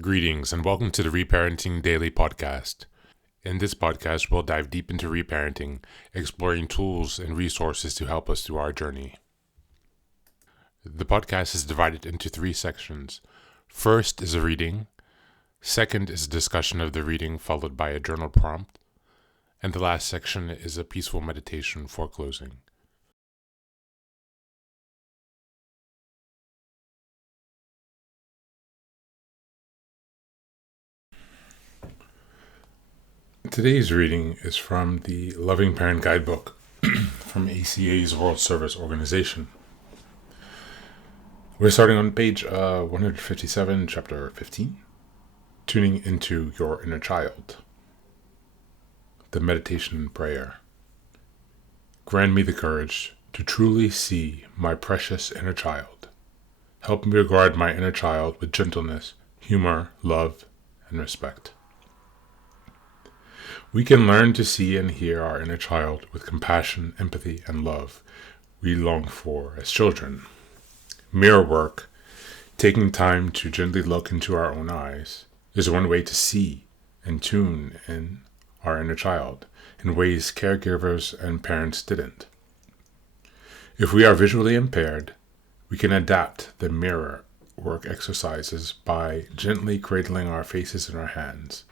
Greetings and welcome to the Reparenting Daily podcast. In this podcast, we'll dive deep into reparenting, exploring tools and resources to help us through our journey. The podcast is divided into 3 sections. First is a reading. Second is a discussion of the reading followed by a journal prompt. And the last section is a peaceful meditation for closing. Today's reading is from the Loving Parent Guidebook from ACA's World Service Organization. We're starting on page 157, chapter 15, Tuning into Your Inner Child. The Meditation Prayer. Grant me the courage to truly see my precious inner child. Help me regard my inner child with gentleness, humor, love, and respect. We can learn to see and hear our inner child with compassion, empathy, and love we long for as children. Mirror work, taking time to gently look into our own eyes, is one way to see and tune in our inner child in ways caregivers and parents didn't. If we are visually impaired, we can adapt the mirror work exercises by gently cradling our faces in our hands.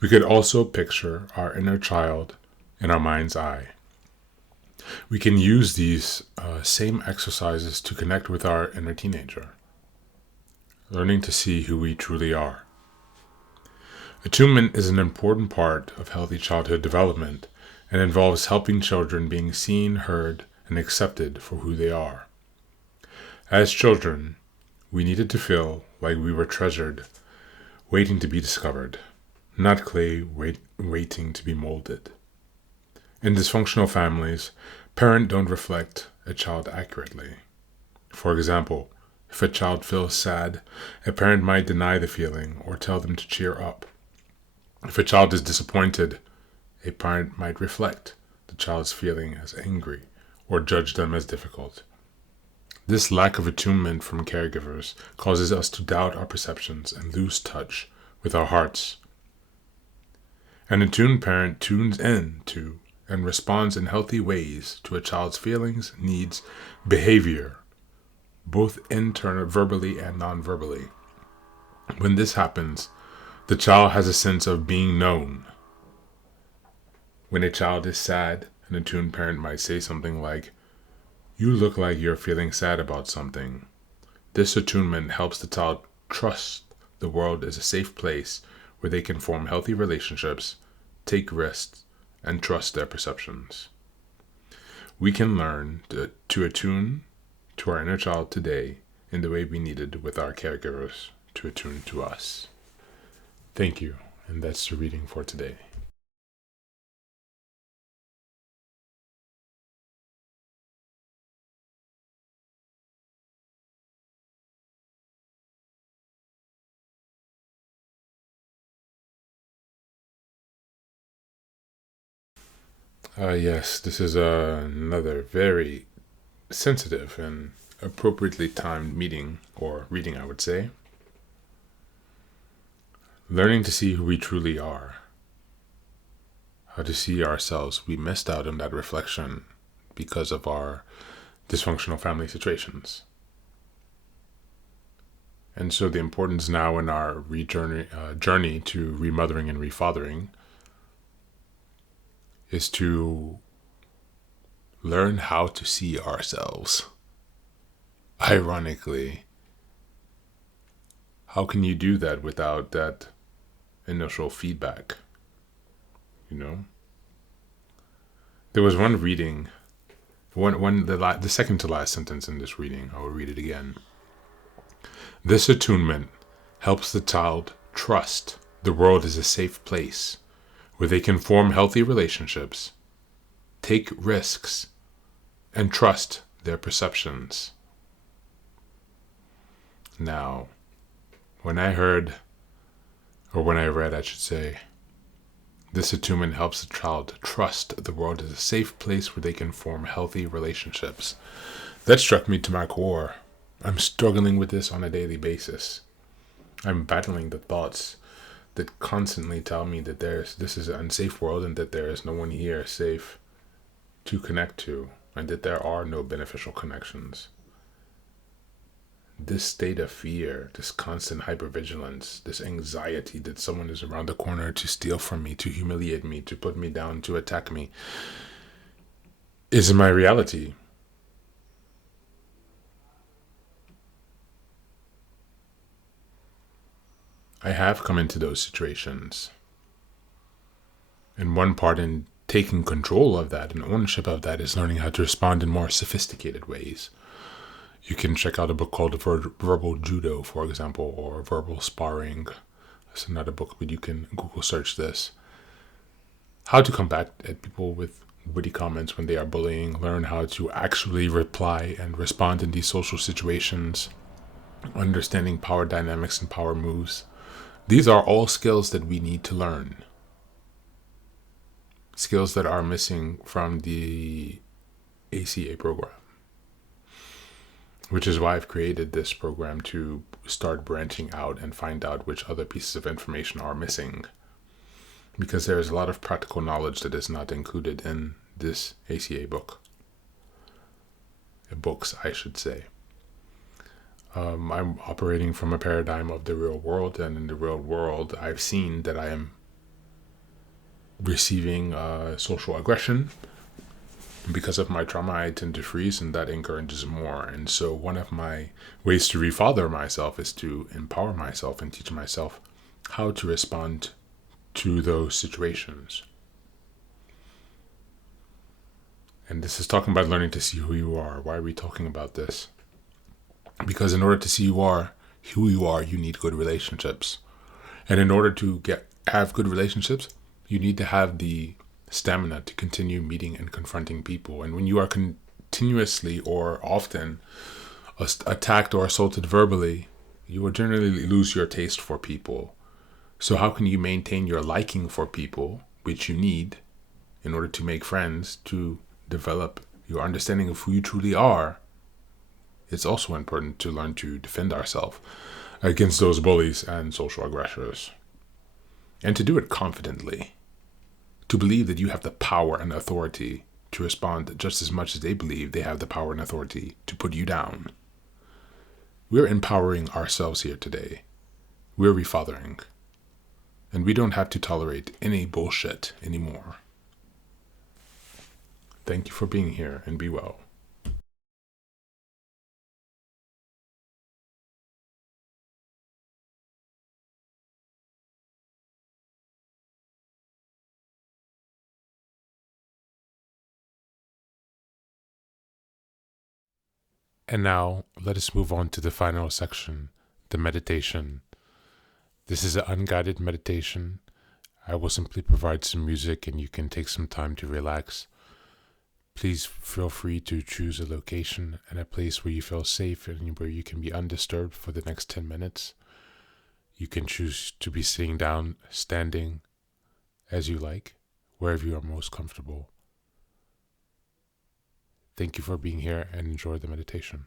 We could also picture our inner child in our mind's eye. We can use these same exercises to connect with our inner teenager, learning to see who we truly are. Attunement is an important part of healthy childhood development and involves helping children being seen, heard, and accepted for who they are. As children, we needed to feel like we were treasured, waiting to be discovered, not clay waiting to be molded. In dysfunctional families, parents don't reflect a child accurately. For example, if a child feels sad, a parent might deny the feeling or tell them to cheer up. If a child is disappointed, a parent might reflect the child's feeling as angry or judge them as difficult. This lack of attunement from caregivers causes us to doubt our perceptions and lose touch with our hearts. An attuned parent tunes in to and responds in healthy ways to a child's feelings, needs, behavior, both verbally and non-verbally. When this happens, the child has a sense of being known. When a child is sad, an attuned parent might say something like, "You look like you're feeling sad about something." This attunement helps the child trust the world is a safe place where they can form healthy relationships, take risks, and trust their perceptions. We can learn to attune to our inner child today in the way we needed with our caregivers to attune to us. Thank you, and that's the reading for today. Yes, this is another very sensitive and appropriately timed meeting, or reading, I would say. Learning to see who we truly are. How to see ourselves. We missed out on that reflection because of our dysfunctional family situations. And so the importance now in our journey to remothering and refathering is to learn how to see ourselves. Ironically, how can you do that without that initial feedback? There was one reading, the second to last sentence in this reading. I will read it again. This attunement helps the child trust the world is a safe place where they can form healthy relationships, take risks, and trust their perceptions. Now, when I read, this attunement helps the child trust the world is a safe place where they can form healthy relationships. That struck me to my core. I'm struggling with this on a daily basis. I'm battling the thoughts that constantly tell me that this is an unsafe world and that there is no one here safe to connect to, and that there are no beneficial connections. This state of fear, this constant hypervigilance, this anxiety that someone is around the corner to steal from me, to humiliate me, to put me down, to attack me, is my reality. I have come into those situations. And one part in taking control of that and ownership of that is learning how to respond in more sophisticated ways. You can check out a book called Verbal Judo, for example, or Verbal Sparring. It's another book, but you can Google search this. How to combat at people with witty comments when they are bullying, learn how to actually reply and respond in these social situations, understanding power dynamics and power moves. These are all skills that we need to learn. Skills that are missing from the ACA program. Which is why I've created this program, to start branching out and find out which other pieces of information are missing. Because there is a lot of practical knowledge that is not included in this ACA book. Books, I should say. I'm operating from a paradigm of the real world, and in the real world, I've seen that I am receiving social aggression. Because of my trauma, I tend to freeze, and that encourages more. And so one of my ways to refather myself is to empower myself and teach myself how to respond to those situations. And this is talking about learning to see who you are. Why are we talking about this? Because in order to see who you are, you need good relationships. And in order to have good relationships, you need to have the stamina to continue meeting and confronting people. And when you are continuously or often attacked or assaulted verbally, you will generally lose your taste for people. So how can you maintain your liking for people, which you need in order to make friends, to develop your understanding of who you truly are? It's also important to learn to defend ourselves against those bullies and social aggressors, and to do it confidently. To believe that you have the power and authority to respond just as much as they believe they have the power and authority to put you down. We're empowering ourselves here today. We're refathering. And we don't have to tolerate any bullshit anymore. Thank you for being here, and be well. And now, let us move on to the final section, the meditation. This is an unguided meditation. I will simply provide some music and you can take some time to relax. Please feel free to choose a location and a place where you feel safe and where you can be undisturbed for the next 10 minutes. You can choose to be sitting down, standing, as you like, wherever you are most comfortable. Thank you for being here and enjoy the meditation.